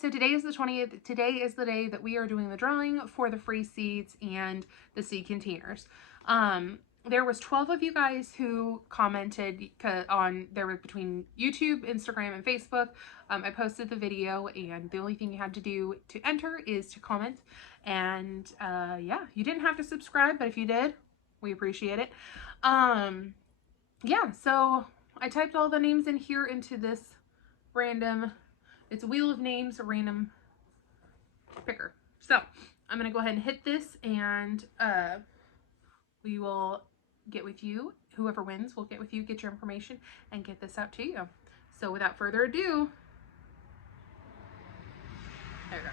So today is the 20th. Today is the day that we are doing the drawing for the free seeds and the seed containers. There was 12 of you guys who commented on, there was between YouTube, Instagram, and Facebook. I posted the video, and the only thing you had to do to enter is to comment. And yeah, you didn't have to subscribe, but if you did, we appreciate it. Yeah, so I typed all the names in here into this random, it's a wheel of names, a random picker. So I'm gonna go ahead and hit this, and we will get with you. Whoever wins will get with you, get your information, and get this out to you. So without further ado, there it goes.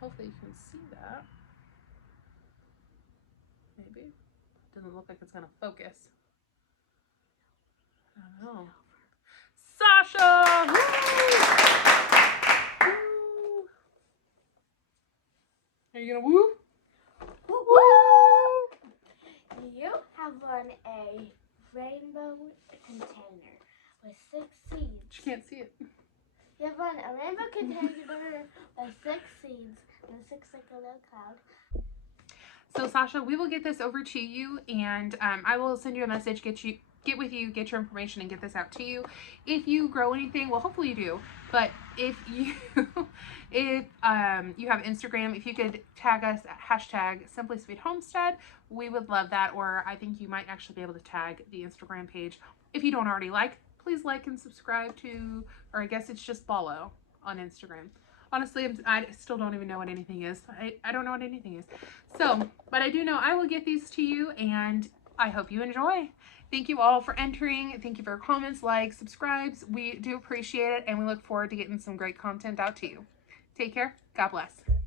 Hopefully you can see that. Maybe. Doesn't look like it's gonna focus. I don't know. Sasha! Woo! Woo! Are you gonna woo? Woo woo! You have won a rainbow container with 6 seeds. She can't see it. You have won a rainbow container with 6 seeds and 6 like a little cloud. So Sasha, we will get this over to you, and I will send you a message, get with you, get your information, and get this out to you. If you grow anything, well, hopefully you do, but if you you have Instagram, if you could tag us at hashtag Simply Sweet Homestead, we would love that. Or I think you might actually be able to tag the Instagram page. If you don't already please like and subscribe to, or I guess it's just follow on Instagram. Honestly, I still don't even know what anything is. I don't know what anything is. So, but I do know I will get these to you, and I hope you enjoy. Thank you all for entering. Thank you for your comments, likes, subscribes. We do appreciate it, and we look forward to getting some great content out to you. Take care. God bless.